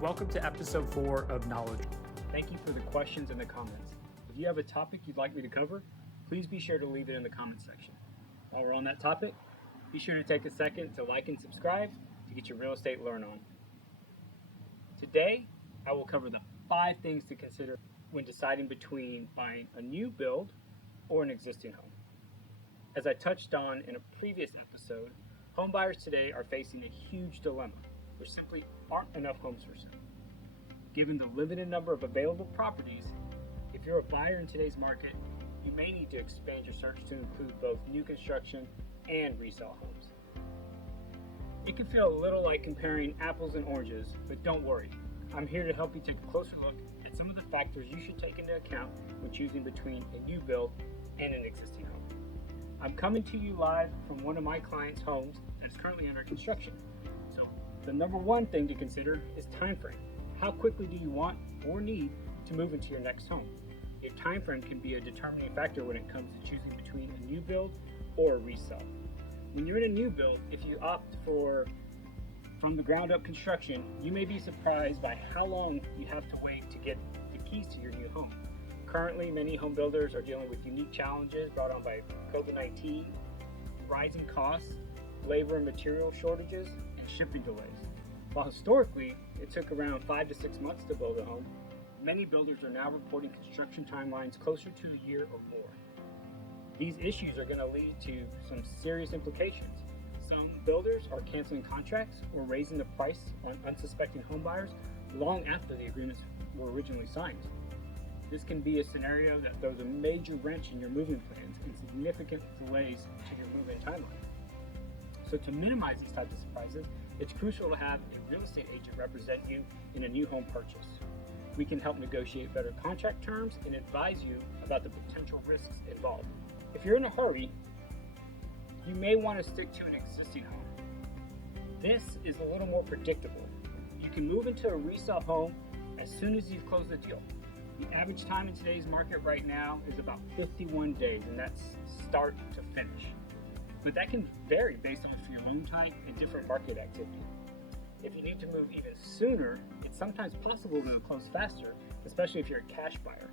Welcome to episode 4 of Knowledge. Thank you for the questions and the comments. If you have a topic you'd like me to cover, please be sure to leave it in the comment section. While we're on that topic, be sure to take a second to like and subscribe to get your real estate learn on. Today, I will cover the 5 things to consider when deciding between buying a new build or an existing home. As I touched on in a previous episode, home buyers today are facing a huge dilemma. There simply aren't enough homes for sale. Given the limited number of available properties, if you're a buyer in today's market, you may need to expand your search to include both new construction and resale homes. It can feel a little like comparing apples and oranges, but don't worry. I'm here to help you take a closer look at some of the factors you should take into account when choosing between a new build and an existing home. I'm coming to you live from one of my clients' homes that is currently under construction. The number one thing to consider is time frame. How quickly do you want or need to move into your next home? Your time frame can be a determining factor when it comes to choosing between a new build or a resale. When you're in a new build, if you opt for from the ground up construction, you may be surprised by how long you have to wait to get the keys to your new home. Currently, many home builders are dealing with unique challenges brought on by COVID-19, rising costs, labor and material shortages, and shipping delays. While historically, it took around 5 to 6 months to build a home, many builders are now reporting construction timelines closer to a year or more. These issues are going to lead to some serious implications. Some builders are canceling contracts or raising the price on unsuspecting home buyers long after the agreements were originally signed. This can be a scenario that throws a major wrench in your moving plans and significant delays to your move-in timeline. So to minimize these types of surprises, it's crucial to have a real estate agent represent you in a new home purchase. We can help negotiate better contract terms and advise you about the potential risks involved. If you're in a hurry, you may want to stick to an existing home. This is a little more predictable. You can move into a resale home as soon as you've closed the deal. The average time in today's market right now is about 51 days, and that's start to finish. But that can vary based on your loan type and different market activity. If you need to move even sooner, it's sometimes possible to close faster, especially if you're a cash buyer.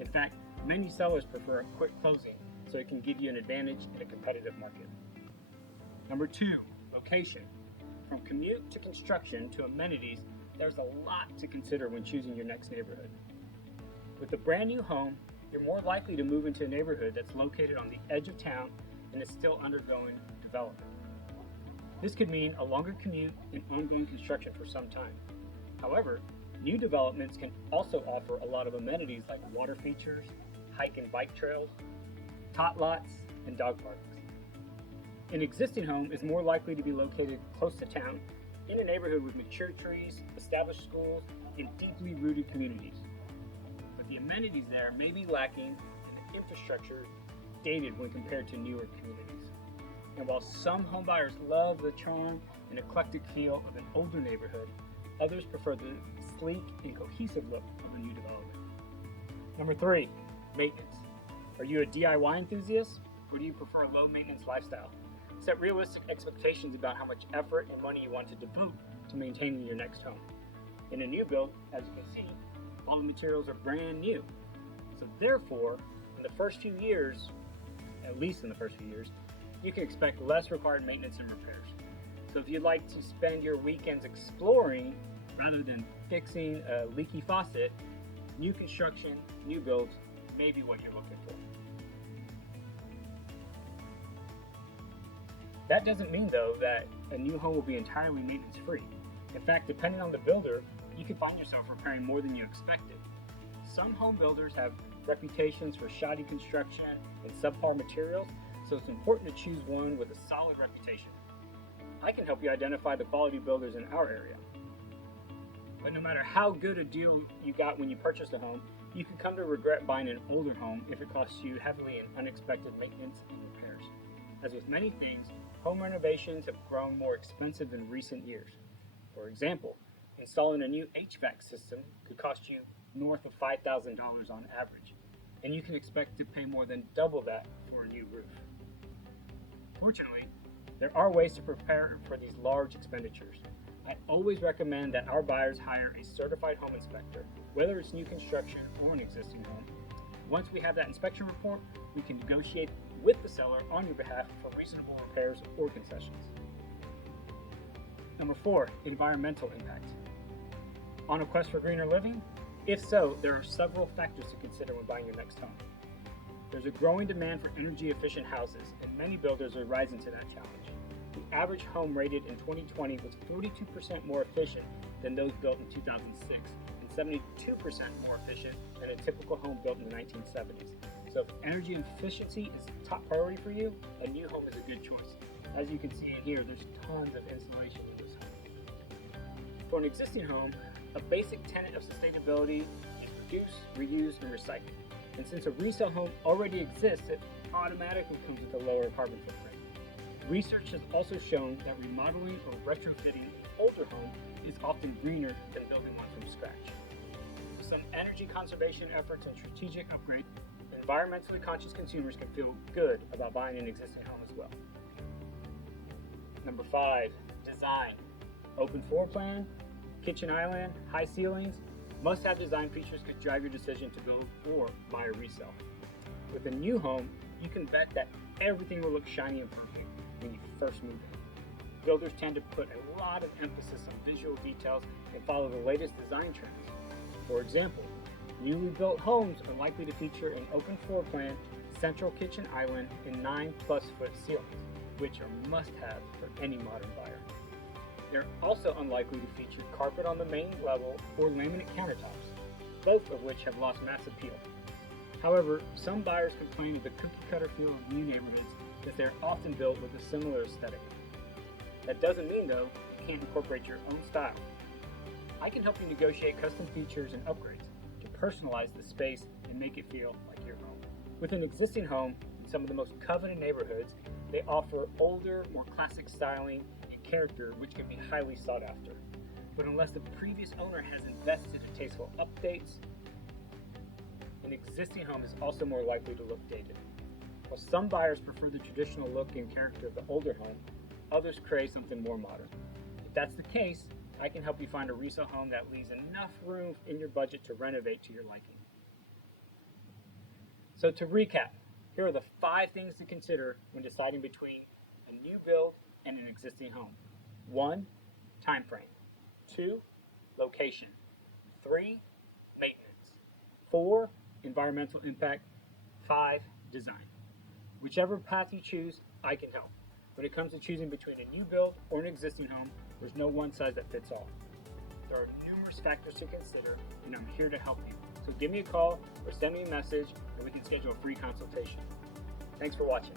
In fact, many sellers prefer a quick closing, so it can give you an advantage in a competitive market. Number 2, location. From commute to construction to amenities, there's a lot to consider when choosing your next neighborhood. With a brand new home, you're more likely to move into a neighborhood that's located on the edge of town and is still undergoing development. This could mean a longer commute and ongoing construction for some time. However, new developments can also offer a lot of amenities like water features, hike and bike trails, tot lots, and dog parks. An existing home is more likely to be located close to town in a neighborhood with mature trees, established schools, and deeply rooted communities. But the amenities there may be lacking and the infrastructure dated when compared to newer communities. And while some homebuyers love the charm and eclectic feel of an older neighborhood, others prefer the sleek and cohesive look of a new development. Number 3, maintenance. Are you a DIY enthusiast, or do you prefer a low-maintenance lifestyle? Set realistic expectations about how much effort and money you want to devote to maintaining your next home. In a new build, as you can see, all the materials are brand new. So therefore, in the first few years, at least in the first few years, you can expect less required maintenance and repairs. So if you'd like to spend your weekends exploring rather than fixing a leaky faucet, new construction, new builds may be what you're looking for. That doesn't mean, though, that a new home will be entirely maintenance-free. In fact, depending on the builder, you can find yourself repairing more than you expected. Some home builders have reputations for shoddy construction and subpar materials, so it's important to choose one with a solid reputation. I can help you identify the quality builders in our area. But no matter how good a deal you got when you purchased a home, you can come to regret buying an older home if it costs you heavily in unexpected maintenance and repairs. As with many things, home renovations have grown more expensive in recent years. For example, installing a new HVAC system could cost you north of $5,000 on average, and you can expect to pay more than double that for a new roof. Fortunately, there are ways to prepare for these large expenditures. I always recommend that our buyers hire a certified home inspector, whether it's new construction or an existing home. Once we have that inspection report, we can negotiate with the seller on your behalf for reasonable repairs or concessions. Number 4, environmental impact. On a quest for greener living? If so, there are several factors to consider when buying your next home. There's a growing demand for energy efficient houses, and many builders are rising to that challenge. The average home rated in 2020 was 42% more efficient than those built in 2006, and 72% more efficient than a typical home built in the 1970s. So if energy efficiency is a top priority for you, a new home is a good choice. As you can see in here, there's tons of insulation in this home. For an existing home, a basic tenet of sustainability is reduce, reuse, and recycle. And since a resale home already exists, it automatically comes with a lower carbon footprint. Research has also shown that remodeling or retrofitting an older home is often greener than building one from scratch. With some energy conservation efforts and strategic upgrades, environmentally conscious consumers can feel good about buying an existing home as well. Number 5, design. Open floor plan, kitchen island, high ceilings, must-have design features could drive your decision to build or buy a resale. With a new home, you can bet that everything will look shiny and perfect when you first move in. Builders tend to put a lot of emphasis on visual details and follow the latest design trends. For example, newly built homes are likely to feature an open floor plan, central kitchen island, and 9+ foot ceilings, which are must-have for any modern buyer. They're also unlikely to feature carpet on the main level or laminate countertops, both of which have lost mass appeal. However, some buyers complain of the cookie-cutter feel of new neighborhoods as they're often built with a similar aesthetic. That doesn't mean, though, you can't incorporate your own style. I can help you negotiate custom features and upgrades to personalize the space and make it feel like your home. With an existing home in some of the most coveted neighborhoods, they offer older, more classic styling and character, which can be highly sought after. But unless the previous owner has invested in tasteful updates, an existing home is also more likely to look dated. While some buyers prefer the traditional look and character of the older home, others crave something more modern. If that's the case, I can help you find a resale home that leaves enough room in your budget to renovate to your liking. So to recap, here are the 5 things to consider when deciding between a new build and an existing home. 1, time frame. 2, location. 3, maintenance. 4, environmental impact. 5, design. Whichever path you choose, I can help. When it comes to choosing between a new build or an existing home, there's no one size that fits all. There are numerous factors to consider, and I'm here to help you. So give me a call or send me a message, and we can schedule a free consultation. Thanks for watching.